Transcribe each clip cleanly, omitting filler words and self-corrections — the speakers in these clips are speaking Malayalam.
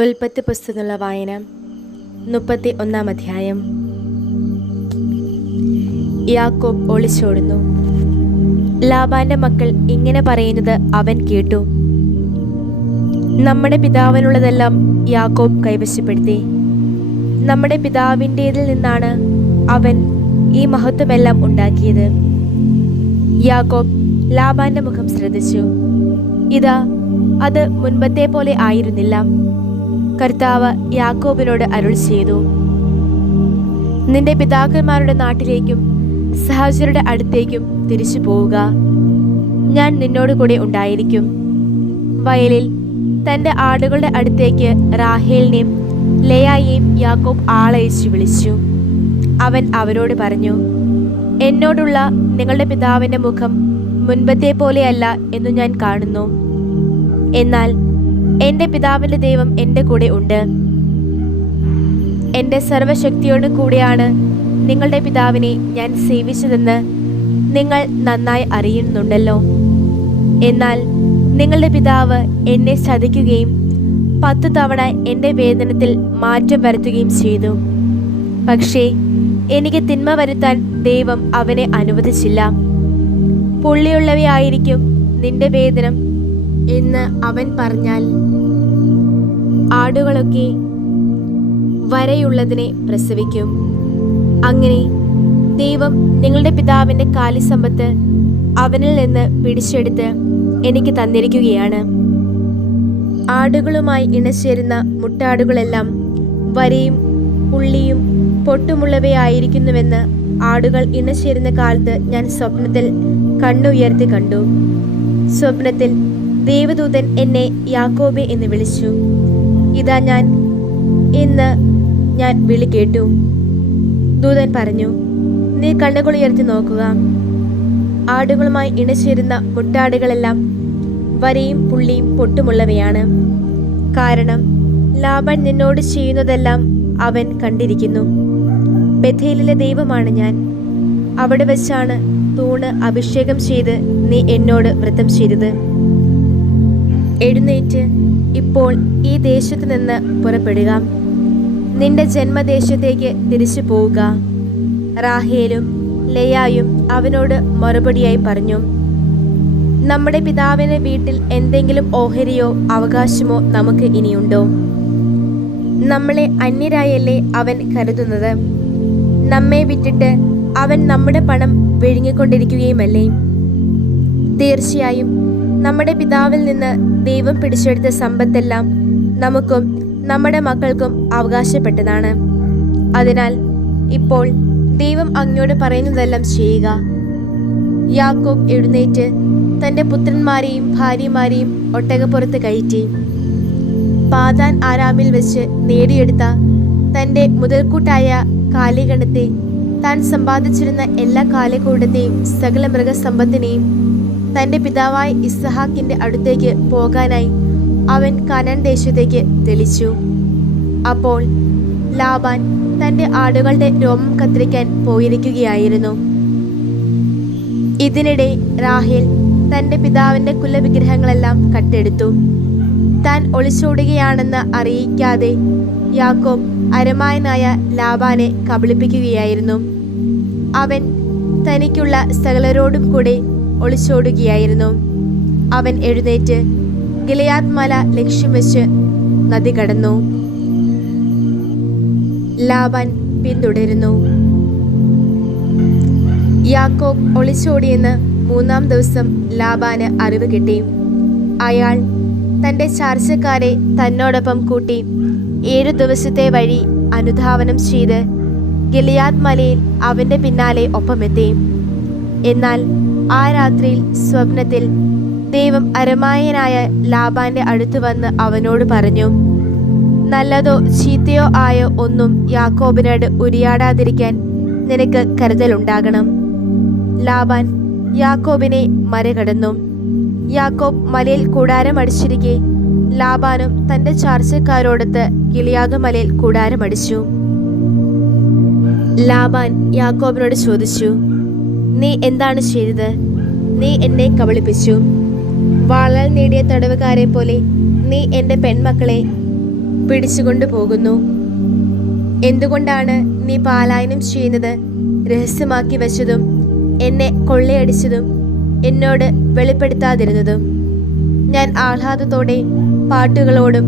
ഉൽപ്പത്തി പുസ്തകത്തിനുള്ള വായന 31-ാം അധ്യായം. യാക്കോബ് ഒളിച്ചോടുന്നു. ലാബാന്റെ മക്കൾ ഇങ്ങനെ പറയുന്നത് അവൻ കേട്ടു. നമ്മുടെ പിതാവിനുള്ളതെല്ലാം യാക്കോബ് കൈവശപ്പെടുത്തി. നമ്മുടെ പിതാവിൻ്റേതിൽ നിന്നാണ് അവൻ ഈ മഹത്വമെല്ലാം ഉണ്ടാക്കിയത്. യാക്കോബ് ലാബാന്റെ മുഖം ശ്രദ്ധിച്ചു. ഇതാ, അത് മുൻപത്തെ പോലെ ആയിരുന്നില്ല. കർത്താവ് യാക്കോബിനോട് അരുൾ ചെയ്തു, നിന്റെ പിതാക്കന്മാരുടെ നാട്ടിലേക്കും സഹോദരരുടെ അടുത്തേക്കും തിരിച്ചു പോവുക. ഞാൻ നിന്നോട് കൂടെ ഉണ്ടായിരിക്കും. വയലിൽ തൻ്റെ ആടുകളുടെ അടുത്തേക്ക് റാഹേലിനെയും ലേയായെയും യാക്കോബ് ആളയച്ചു വിളിച്ചു. അവൻ അവരോട് പറഞ്ഞു, എന്നോടുള്ള നിങ്ങളുടെ പിതാവിൻ്റെ മുഖം മുൻപത്തെ പോലെയല്ല എന്നു ഞാൻ കാണുന്നു. എന്നാൽ എൻ്റെ പിതാവിൻ്റെ ദൈവം എൻ്റെ കൂടെ ഉണ്ട്. എൻ്റെ സർവശക്തിയോടും കൂടെയാണ് നിങ്ങളുടെ പിതാവിനെ ഞാൻ സേവിച്ചതെന്ന് നിങ്ങൾ നന്നായി അറിയുന്നുണ്ടല്ലോ. എന്നാൽ നിങ്ങളുടെ പിതാവ് എന്നെ ചതിക്കുകയും 10 തവണ എൻ്റെ വേതനത്തിൽ മാറ്റം വരുത്തുകയും ചെയ്തു. പക്ഷേ എനിക്ക് തിന്മ വരുത്താൻ ദൈവം അവനെ അനുവദിച്ചില്ല. പുള്ളിയുള്ളവയായിരിക്കും നിന്റെ വേതനം എന്ന് അവൻ പറഞ്ഞാൽ, ആടുകളൊക്കെ വരയുള്ളതിനെ പ്രസവിക്കും. അങ്ങനെ ദൈവം നിങ്ങളുടെ പിതാവിൻ്റെ കാലിസമ്പത്ത് അവനിൽ നിന്ന് പിടിച്ചെടുത്ത് എനിക്ക് തന്നിരിക്കുകയാണ്. ആടുകളുമായി ഇണചേരുന്ന മുട്ടാടുകളെല്ലാം വരയും പുള്ളിയും പൊട്ടുമുള്ളവയായിരിക്കുന്നുവെന്ന് ആടുകൾ ഇണചേരുന്ന കാലത്ത് ഞാൻ സ്വപ്നത്തിൽ കണ്ണുയർത്തി കണ്ടു. സ്വപ്നത്തിൽ ദേവദൂതൻ എന്നെ യാക്കോബേ എന്ന് വിളിച്ചു. ഇതാ എന്ന് ഞാൻ വിളി കേട്ടു. ദൂതൻ പറഞ്ഞു, നീ കണ്ണുകൾ ഉയർത്തി നോക്കുക. ആടുകളുമായി ഇണചേരുന്ന മുട്ടാടുകളെല്ലാം വരയും പുള്ളിയും പൊട്ടുമുള്ളവയാണ്. കാരണം ലാബാൻ നിന്നോട് ചെയ്യുന്നതെല്ലാം അവൻ കണ്ടിരിക്കുന്നു. ബഥേലിലെ ദൈവമാണ് ഞാൻ. അവിടെ വെച്ചാണ് തൂണ് അഭിഷേകം ചെയ്ത് നീ എന്നോട് വ്രതം ചെയ്തത്. എഴുന്നേറ്റ് ഇപ്പോൾ ഈ ദേശത്തു നിന്ന് പുറപ്പെടുക. നിന്റെ ജന്മദേശത്തേക്ക് തിരിച്ചു പോവുക. റാഹേലും ലേയായും അവനോട് മറുപടിയായി പറഞ്ഞു, നമ്മുടെ പിതാവിന്റെ വീട്ടിൽ എന്തെങ്കിലും ഓഹരിയോ അവകാശമോ നമുക്ക് ഇനിയുണ്ടോ? നമ്മളെ അന്യരായല്ലേ അവൻ കരുതുന്നത്? നമ്മെ വിട്ടിട്ട് അവൻ നമ്മുടെ പണം വിഴുങ്ങിക്കൊണ്ടിരിക്കുകയുമല്ലേ? തീർച്ചയായും നമ്മുടെ പിതാവിൽ നിന്ന് ദൈവം പിടിച്ചെടുത്ത സമ്പത്തെല്ലാം നമുക്കും നമ്മുടെ മക്കൾക്കും അവകാശപ്പെട്ടതാണ്. അതിനാൽ ഇപ്പോൾ ദൈവം അങ്ങയോട് പറയുന്നതെല്ലാം ചെയ്യുക. യാക്കോബ് എഴുന്നേറ്റ് തൻ്റെ പുത്രന്മാരെയും ഭാര്യമാരെയും ഒട്ടകപ്പുറത്ത് കയറ്റി പാദാൻ ആരാമിൽ വെച്ച് നേടിയെടുത്ത തൻ്റെ മുതൽക്കൂട്ടായ കാലിഗണത്തെ, താൻ സമ്പാദിച്ചിരുന്ന എല്ലാ കാലിക്കൂട്ടത്തെയും സകല മൃഗസമ്പത്തിനെയും തൻ്റെ പിതാവായ ഇസ്ഹാക്കിൻ്റെ അടുത്തേക്ക് പോകാനായി അവൻ കനാൻ ദേശത്തേക്ക് തെളിച്ചു. അപ്പോൾ ലാബാൻ തൻ്റെ ആടുകളുടെ രോമം കത്തിരിക്കാൻ പോയിരിക്കുകയായിരുന്നു. ഇതിനിടെ റാഹേൽ തൻ്റെ പിതാവിൻ്റെ കുലവിഗ്രഹങ്ങളെല്ലാം കട്ടെടുത്തു. താൻ ഒളിച്ചോടുകയാണെന്ന് അറിയിക്കാതെ യാക്കോബ് അരമായനായ ലാബാനെ കബളിപ്പിക്കുകയായിരുന്നു. അവൻ തനിക്കുള്ള സകലരോടും കൂടെ ഒളിച്ചോടുകയായിരുന്നു. അവൻ എഴുന്നേറ്റ് ഗിലെയാദ് മല ലക്ഷ്യം വെച്ച് നദി കടന്നു. ലാബാൻ പിന്തുടരുന്നു. യാക്കോബ് ഒളിച്ചോടിയെന്ന് 3-ാം ദിവസം ലാബാന് അറിവ് കിട്ടി. അയാൾ തൻ്റെ ചാർച്ചക്കാരെ തന്നോടൊപ്പം കൂട്ടി 7 ദിവസത്തെ വഴി അനുധാവനം ചെയ്ത് ഗിലെയാദ് മലയിൽ അവൻ്റെ പിന്നാലെ ഒപ്പമെത്തി. എന്നാൽ ആ രാത്രിയിൽ സ്വപ്നത്തിൽ ദൈവം അരമായനായ ലാബാന്റെ അടുത്ത് വന്ന് അവനോട് പറഞ്ഞു, നല്ലതോ ചീത്തയോ ആയ ഒന്നും യാക്കോബിനോട് ഉരിയാടാതിരിക്കാൻ നിനക്ക് കരുതലുണ്ടാകണം. ലാബാൻ യാക്കോബിനെ മറികടന്നു. യാക്കോബ് മലയിൽ കൂടാരമടിച്ചിരിക്കെ ലാബാനും തൻ്റെ ചാർച്ചക്കാരോടൊത്ത് ഗിലെയാദ് മലയിൽ കൂടാരമടിച്ചു. ലാബാൻ യാക്കോബിനോട് ചോദിച്ചു, നീ എന്താണ് ചെയ്തത്? നീ എന്നെ കബളിപ്പിച്ചു. വാളാൽ നേടിയ തടവുകാരെ പോലെ നീ എൻ്റെ പെൺമക്കളെ പിടിച്ചുകൊണ്ടു പോകുന്നു. എന്തുകൊണ്ടാണ് നീ പലായനം ചെയ്യുന്നത്? രഹസ്യമാക്കി വെച്ചതും എന്നെ കൊള്ളയടിച്ചതും എന്നോട് വെളിപ്പെടുത്താതിരുന്നതും. ഞാൻ ആഹ്ലാദത്തോടെ പാട്ടുകളോടും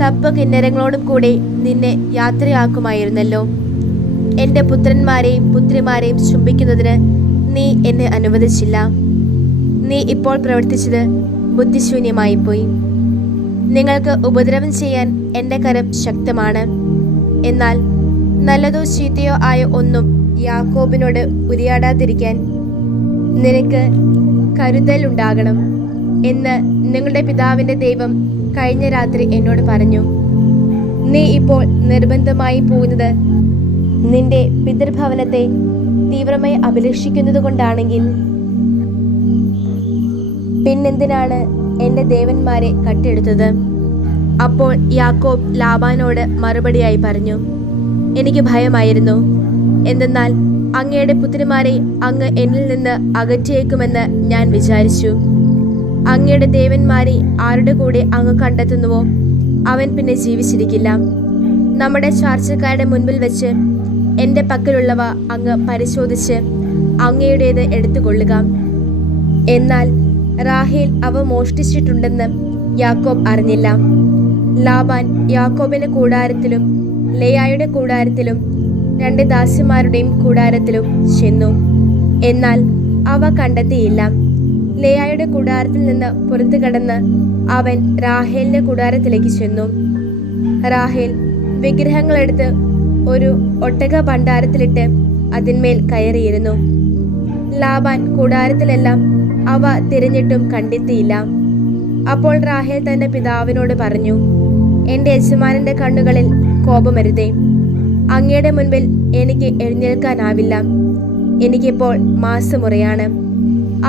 തപ്പ കിന്നരങ്ങളോടും കൂടെ നിന്നെ യാത്രയാക്കുമായിരുന്നല്ലോ. എൻ്റെ പുത്രന്മാരെയും പുത്രിമാരെയും ചുംബിക്കുന്നതിന് നീ എന്നെ അനുവദിച്ചില്ല. നീ ഇപ്പോൾ പ്രവർത്തിച്ചത് ബുദ്ധിശൂന്യമായിപ്പോയി. നിങ്ങൾക്ക് ഉപദ്രവം ചെയ്യാൻ എൻ്റെ കരം ശക്തമാണ്. എന്നാൽ നല്ലതോ ചീത്തയോ ആയ ഒന്നും യാക്കോബിനോട് ഉരിയാടാതിരിക്കാൻ നിനക്ക് കരുതലുണ്ടാകണം എന്ന് നിങ്ങളുടെ പിതാവിൻ്റെ ദൈവം കഴിഞ്ഞ രാത്രി എന്നോട് പറഞ്ഞു. നീ ഇപ്പോൾ നിർബന്ധമായി പോകുന്നത് നിന്റെ പിതൃഭവനത്തെ തീവ്രമായി അഭിലഷിക്കുന്നത് കൊണ്ടാണെങ്കിൽ പിന്നെന്തിനാണ് എൻ്റെ ദേവന്മാരെ കട്ടെടുത്തത്? അപ്പോൾ യാക്കോബ് ലാബാനോട് മറുപടിയായി പറഞ്ഞു, എനിക്ക് ഭയമായിരുന്നു. എന്തെന്നാൽ അങ്ങയുടെ പുത്രിമാരെ അങ്ങ് എന്നിൽ നിന്ന് അകറ്റിയേക്കുമെന്ന് ഞാൻ വിചാരിച്ചു. അങ്ങയുടെ ദേവന്മാരെ ആരുടെ കൂടെ അങ്ങ് കണ്ടെത്തുന്നുവോ അവൻ പിന്നെ ജീവിച്ചിരിക്കില്ല. നമ്മുടെ ചാർച്ചക്കാരുടെ മുൻപിൽ വെച്ച് എൻ്റെ പക്കലുള്ളവ അങ്ങ് പരിശോധിച്ച് അങ്ങയുടേത് എടുത്തുകൊള്ളുക. എന്നാൽ റാഹേൽ അവ മോഷ്ടിച്ചിട്ടുണ്ടെന്ന് യാക്കോബ് അറിഞ്ഞില്ല. ലാബാൻ യാക്കോബിന്റെ കൂടാരത്തിലും ലേയായുടെ കൂടാരത്തിലും 2 ദാസിമാരുടെയും കൂടാരത്തിലും ചെന്നു. എന്നാൽ അവ കണ്ടെത്തിയില്ല. ലേയായുടെ കൂടാരത്തിൽ നിന്ന് പുറത്തു കടന്ന് അവൻ റാഹേലിന്റെ കൂടാരത്തിലേക്ക് ചെന്നു. റാഹേൽ വിഗ്രഹങ്ങളെടുത്ത് ഒരു ഒട്ടക ഭണ്ഡാരത്തിലിട്ട് അതിന്മേൽ കയറിയിരുന്നു. ലാബാൻ കൂടാരത്തിലെല്ലാം അവ തിരഞ്ഞിട്ടും കണ്ടെത്തിയില്ല. അപ്പോൾ റാഹേൽ തന്റെ പിതാവിനോട് പറഞ്ഞു, എൻ്റെ യജമാനന്റെ കണ്ണുകളിൽ കോപമരുതേ. അങ്ങയുടെ മുൻപിൽ എനിക്ക് എഴുന്നേൽക്കാനാവില്ല. എനിക്കിപ്പോൾ മാസമുറയാണ്.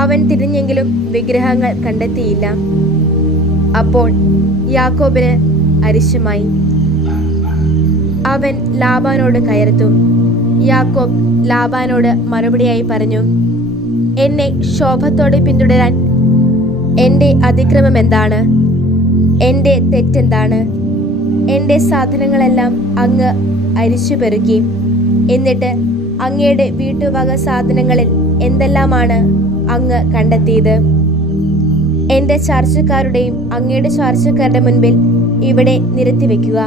അവൻ തിരിഞ്ഞെങ്കിലും വിഗ്രഹങ്ങൾ കണ്ടെത്തിയില്ല. അപ്പോൾ യാക്കോബിന് അരിശമായി. അവൻ ലാബാനോട് കയർത്തു. യാക്കോബ് ലാബാനോട് മറുപടിയായി പറഞ്ഞു, എന്നെ ശോഭത്തോടെ പിന്തുടരാൻ എൻ്റെ അതിക്രമം എന്താണ്? എൻ്റെ തെറ്റെന്താണ്? എൻ്റെ സാധനങ്ങളെല്ലാം അങ്ങ് അരിച്ചു പെറുക്കി. എന്നിട്ട് അങ്ങയുടെ വീട്ടുവക സാധനങ്ങളിൽ എന്തെല്ലാമാണ് അങ്ങ് കണ്ടെത്തിയത്? എൻ്റെ ചാർച്ചക്കാരുടെയും അങ്ങയുടെ ചാർച്ചക്കാരുടെ മുൻപിൽ ഇവിടെ നിരത്തിവെക്കുക.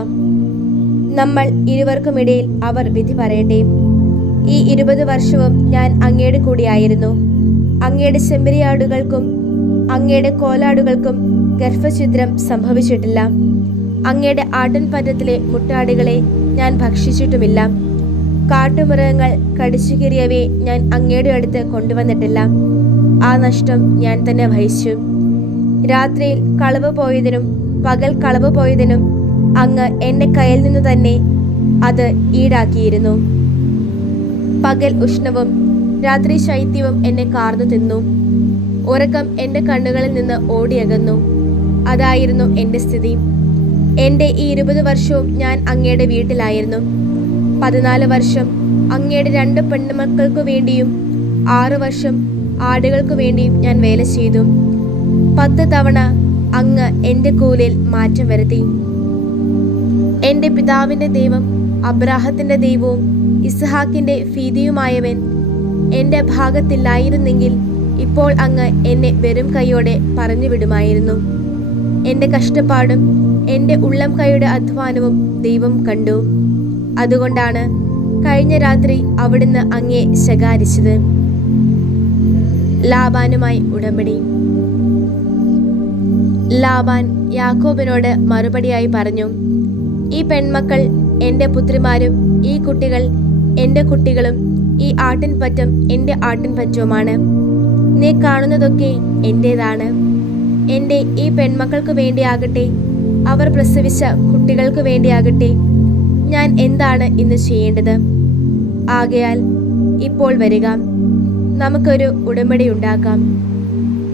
നമ്മൾ ഇരുവർക്കുമിടയിൽ അവർ വിധി പറയട്ടെ. ഈ 20 വർഷവും ഞാൻ അങ്ങയുടെ കൂടെയായിരുന്നു. അങ്ങയുടെ ചെമ്മരിയാടുകൾക്കും അങ്ങയുടെ കോലാടുകൾക്കും ഗർഭഛിദ്രം സംഭവിച്ചിട്ടില്ല. അങ്ങയുടെ ആട്ടിൻപറ്റത്തിലെ മുട്ടാടുകളെ ഞാൻ ഭക്ഷിച്ചിട്ടുമില്ല. കാട്ടുമൃഗങ്ങൾ കടിച്ചു കീറിയവയെ ഞാൻ അങ്ങയുടെ അടുത്ത് കൊണ്ടുവന്നിട്ടില്ല. ആ നഷ്ടം ഞാൻ തന്നെ വഹിച്ചു. രാത്രിയിൽ കളവ് പോയതിനും പകൽ കളവ് പോയതിനും അങ്ങ് എൻ്റെ കയ്യിൽ നിന്ന് തന്നെ അത് ഈടാക്കിയിരുന്നു. പകൽ ഉഷ്ണവും രാത്രി ശൈത്യവും എന്നെ കാർന്നു തിന്നു. ഉറക്കം എൻ്റെ കണ്ണുകളിൽ നിന്ന് ഓടിയകന്നു. അതായിരുന്നു എൻ്റെ സ്ഥിതി. എൻ്റെ ഈ 20 വർഷവും ഞാൻ അങ്ങയുടെ വീട്ടിലായിരുന്നു. 14 വർഷം അങ്ങയുടെ 2 പെണ്ണുമക്കൾക്കു വേണ്ടിയും 6 വർഷം ആടുകൾക്കു വേണ്ടിയും ഞാൻ വേല ചെയ്തു. 10 തവണ അങ്ങ് എൻ്റെ കൂലിയിൽ മാറ്റം വരുത്തി. എൻ്റെ പിതാവിൻ്റെ ദൈവം അബ്രാഹത്തിൻ്റെ ദൈവവും ഇസ്ഹാക്കിൻ്റെ ഫീദിയുമായവൻ എൻ്റെ ഭാഗത്തില്ലായിരുന്നെങ്കിൽ ഇപ്പോൾ അങ്ങ് എന്നെ വെറും കൈയോടെ പറഞ്ഞു വിടുമായിരുന്നു. എൻ്റെ കഷ്ടപ്പാടും എൻ്റെ ഉള്ളം കൈയുടെ അധ്വാനവും ദൈവം കണ്ടു. അതുകൊണ്ടാണ് കഴിഞ്ഞ രാത്രി അവിടുന്ന് അങ്ങയെ ശകാരിച്ചത്. ലാബാനുമായി ഉടമ്പടി. ലാബാൻ യാക്കോബിനോട് മറുപടിയായി പറഞ്ഞു, ഈ പെൺമക്കൾ എൻ്റെ പുത്രിമാരും ഈ കുട്ടികൾ എൻ്റെ കുട്ടികളും ഈ ആട്ടിൻപറ്റം എൻ്റെ ആട്ടിൻപറ്റവുമാണ്. നീ കാണുന്നതൊക്കെ എൻ്റേതാണ്. എൻ്റെ ഈ പെൺമക്കൾക്ക് വേണ്ടിയാകട്ടെ അവർ പ്രസവിച്ച കുട്ടികൾക്ക് വേണ്ടിയാകട്ടെ ഞാൻ എന്താണ് ഇന്ന് ചെയ്യേണ്ടത്? ആകയാൽ ഇപ്പോൾ വരിക, നമുക്കൊരു ഉടമ്പടി ഉണ്ടാക്കാം,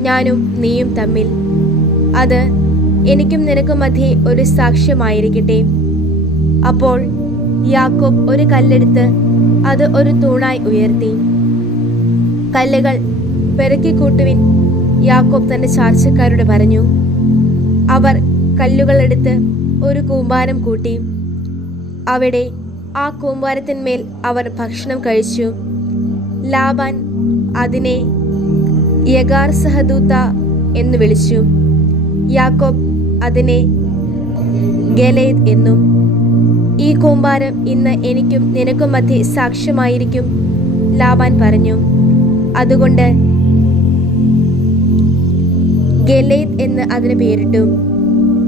ഞാനും നീയും തമ്മിൽ. അത് എനിക്കും നിനക്കും മധ്യേ ഒരു സാക്ഷ്യമായിരിക്കട്ടെ. അപ്പോൾ യാക്കോബ് ഒരു കല്ലെടുത്ത് അത് ഒരു തൂണായി ഉയർത്തി. കല്ലുകൾ പെറുക്കിക്കൂട്ടുവിൻ, യാക്കോബ് തൻ്റെ ചാർച്ചക്കാരോട് പറഞ്ഞു. അവർ കല്ലുകളെടുത്ത് ഒരു കൂമ്പാരം കൂട്ടി. അവിടെ ആ കൂമ്പാരത്തിന്മേൽ അവർ ഭക്ഷണം കഴിച്ചു. ലാബാൻ അതിനെ യഗാർ സഹദൂത്ത എന്ന് വിളിച്ചു. യാക്കോബ് അതിനെ ഗലേദ് എന്നും. ഈ കൂമ്പാരം ഇന്ന് എനിക്കും നിനക്കും മധ്യേ സാക്ഷ്യമായിരിക്കും, ലാബാൻ പറഞ്ഞു. അതുകൊണ്ട് ഗലേദ് എന്ന് അതിന് പേരിട്ടു.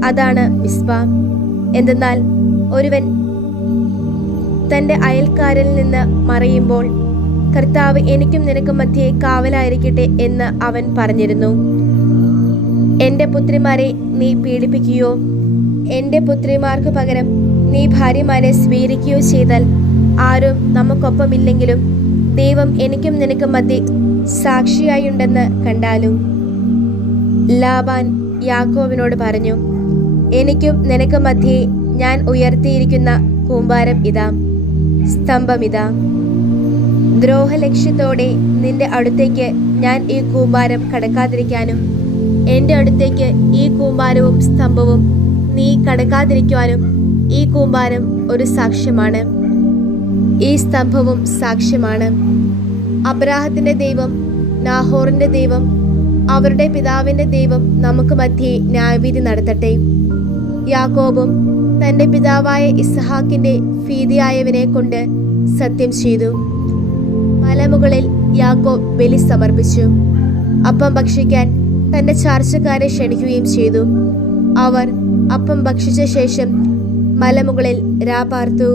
അതാണ് മിസ്പ. എന്തെന്നാൽ ഒരുവൻ തൻ്റെ അയൽക്കാരിൽ നിന്ന് മറയുമ്പോൾ കർത്താവ് എനിക്കും നിനക്കും മധ്യേ കാവലായിരിക്കട്ടെ എന്ന് അവൻ പറഞ്ഞിരുന്നു. എൻ്റെ പുത്രിമാരെ നീ പീഡിപ്പിക്കുകയോ എൻ്റെ പുത്രിമാർക്ക് പകരം നീ ഭാര്യമാരെ സ്വീകരിക്കുകയോ ചെയ്താൽ ആരും നമുക്കൊപ്പമില്ലെങ്കിലും ദൈവം എനിക്കും നിനക്കും മധ്യേ സാക്ഷിയായുണ്ടെന്ന് കണ്ടാലും. ലാബാൻ യാക്കോബിനോട് പറഞ്ഞു, എനിക്കും നിനക്കും മധ്യേ ഞാൻ ഉയർത്തിയിരിക്കുന്ന കൂമ്പാരം ഇതാ, സ്തംഭം ഇതാ. ദ്രോഹലക്ഷ്യത്തോടെ നിന്റെ അടുത്തേക്ക് ഞാൻ ഈ കൂമ്പാരം കടക്കാതിരിക്കാനും എൻ്റെ അടുത്തേക്ക് ഈ കൂമ്പാരവും സ്തംഭവും നീ കടക്കാതിരിക്കുവാനും ഈ കൂമ്പാരം ഒരു സാക്ഷ്യമാണ്, ഈ സ്തംഭവും സാക്ഷ്യമാണ്. അബ്രാഹത്തിൻ്റെ ദൈവം, നാഹോറിൻ്റെ ദൈവം, അവരുടെ പിതാവിൻ്റെ ദൈവം നമുക്ക് മധ്യേ ന്യായവിധി നടത്തട്ടെ. യാക്കോബും തൻ്റെ പിതാവായ ഇസ്ഹാക്കിൻ്റെ ഫീതിയായവനെ കൊണ്ട് സത്യം ചെയ്തു. മലമുകളിൽ യാക്കോബ് ബലി സമർപ്പിച്ചു. അപ്പം ഭക്ഷിക്കാൻ തൻ്റെ ചാർച്ചക്കാരെ ക്ഷണിക്കുകയും ചെയ്തു. അവർ അപ്പം ഭക്ഷിച്ച ശേഷം മലമുകളിൽ രാപാർത്തു.